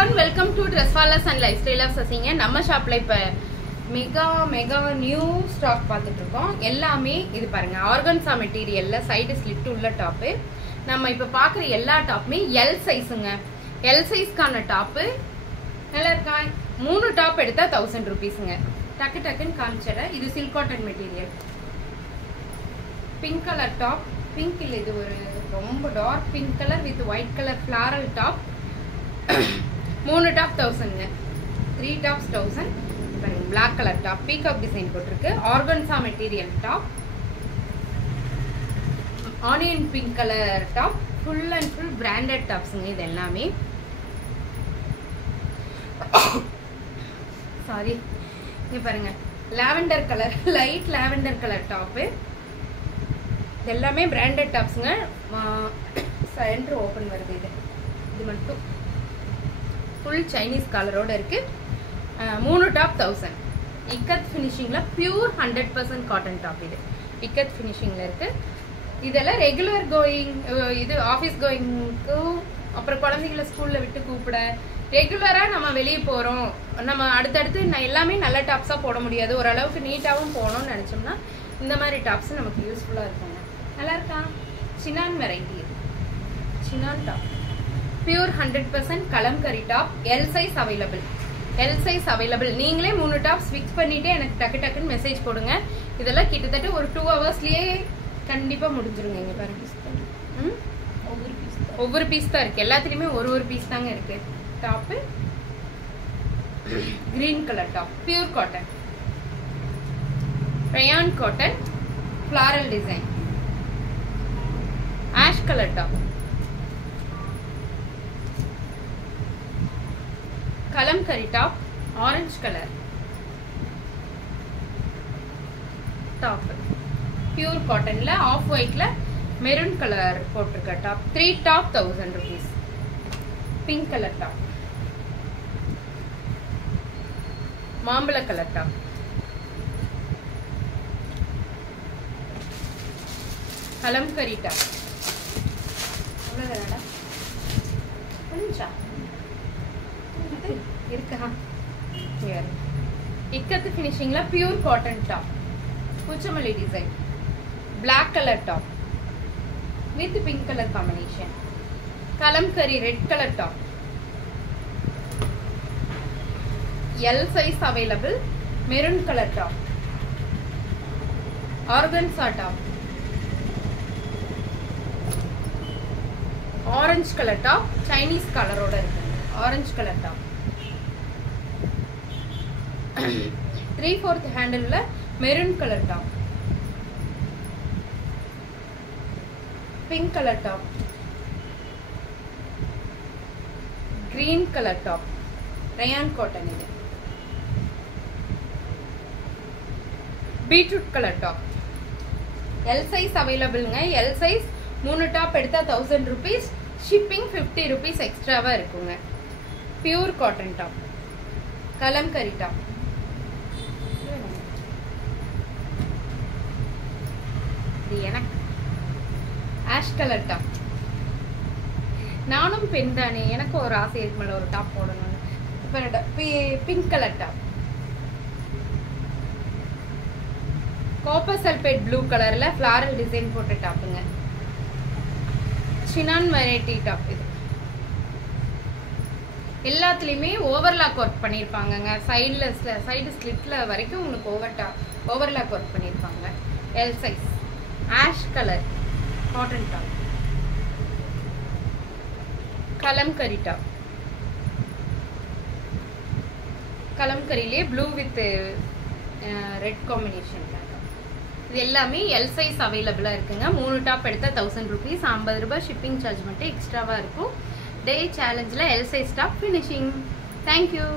everyone, welcome to Dressfallers and Lifestyle of Sasiங்க. நம்ம ஷாப்ல இப்ப மெகா நியூ ஸ்டாக் பார்த்துட்டு இருக்கோம். எல்லாமே இது பாருங்க, ஆர்கன்சா மெட்டீரியல்ல சைடு ஸ்லிட் உள்ள டாப். நம்ம இப்ப பாக்குற எல்லா டாப்புமே எல் சைஸ்ங்க. எல் சைஸ்க்கான டாப் நல்லா இருக்கா? 3 டாப் எடுத்தா 1000 ரூபீஸ்ங்க. டக்கு டக்குன்னு காமிச்சறேன். இது silk cotton material. Pink colour top, pink இல்ல, இது ஒரு ரொம்ப dark pink colour with white colour floral top. 3 top 1000ங்க. 3 டாப்ஸ் 1000. பாருங்க, Black colour top, peacock design போட்டிருக்கு. Organza material top, onion pink colour top, full and full branded டாப்ஸ்ங்க. இது எல்லாமே சாரி, இங்க பாருங்க, lavender colour, light lavender colour top. இது எல்லாமே பிராண்டட் டாப்ஸ்ங்க. சென்டர் ஓபன் வருது. இது மட்டும் ஃபுல் சைனீஸ் கலரோட இருக்கு. 3 டாப் 1000. இக்கத் ஃபினிஷிங்ல பியூர் 100% காட்டன் டாப். இது இக்கத் ஃபினிஷிங்ல இருக்கு. இதெல்லாம் ரெகுலர் கோயிங், இது ஆஃபீஸ் கோயிங்க்கு, அப்புறம் குழந்தைகளை ஸ்கூல்ல விட்டு கூப்பிட, ரெகுலரா நம்ம வெளியே போறோம், நம்ம அடுத்தடுத்து எல்லாமே நல்ல டாப்ஸா போட முடியாது, ஓரளவுக்கு நீட்டாவும் போகணும்னு நினைச்சோம்னா இந்த மாதிரி டாப்ஸ் நமக்கு யூஸ்ஃபுல்லா இருக்குங்க. நல்லா இருக்கா? Sinan variety, Sinan top, pure 100% kalamkari top. L size available, L size available. நீங்களே 3 டாப்ஸ் ஃபிக்ஸ் பண்ணிட்டு எனக்கு டக்கு டக்குன்னு மெசேஜ் போடுங்க. இதெல்லாம் கிட்டத்தட்ட ஒரு 2 ஹவர்ஸ்லயே கண்டிப்பா முடிஞ்சிருங்க. இங்க பாருங்க, ஒவ்வொரு பீஸ் தான் இருக்கு. எல்லாத்துலயுமே ஒரு பீஸ் தாங்க இருக்கு. Top green colour top, pure cotton, rayon cotton, floral design. Ash colour top, kalamkari top, orange colour top, pure காட்டன்ல ஆஃப் ஒயிட்ல மெரூன் கலர் போட்டிருக்க top. 3 top 1000 rupees. Pink colour top, மாம்பழ கலர் டாப், கலம்கரி டாப். இருக்கா? இக்கத்து ஃபினிஷிங்ல pure cotton top, குச்சமல்லி design, Black colour top with pink colour combination, kalamkari red colour top. L size available. Maroon colour top, organza top, orange colour top, Chinese கலரோட இருக்கு. Orange colour top, 3/4 ஹேண்டில்ல maroon colour top, pink colour top, green colour top, rayon cotton. இது beetroot colour top. L size அவைலபிள்ங்க. L size 3 top எடுத்தா 1000 rupees. Shipping 50 rupees எக்ஸ்ட்ராவா இருக்குங்க. Pure cotton top, kalamkari top, எனக்கு ash colour top. நானும் பெண் தானே, எனக்கு ஒரு ஆசை இருக்கு மேல ஒரு டாப் போடணும்னு. Pink colour top, copper sulphate blue கலர்ல ஃபிளாரல் டிசைன் போட்ட டாப்புங்க. Chinon variety top. இது எல்லாத்துலயுமே ஓவர்லாக் ஒர்க் பண்ணிருப்பாங்க. சைடு ஸ்லிட்ல வரைக்கும் உங்களுக்கு ஓவர்லாக் ஒர்க் பண்ணிருப்பாங்க. L size. Ash colour cotton top, kalamkari top, கலம்கரியிலே ப்ளூ வித் ரெட் காம்பினேஷன். இது எல்லாமே எல் சைஸ் அவைலபிளா இருக்குங்க. 3 டாப் எடுத்தா 1000 ரூபீஸ். 50 ரூபாய் ஷிப்பிங் சார்ஜ் மட்டும் எக்ஸ்ட்ராவா இருக்கும். டே சேலஞ்சில் L size top finishing. Thank you.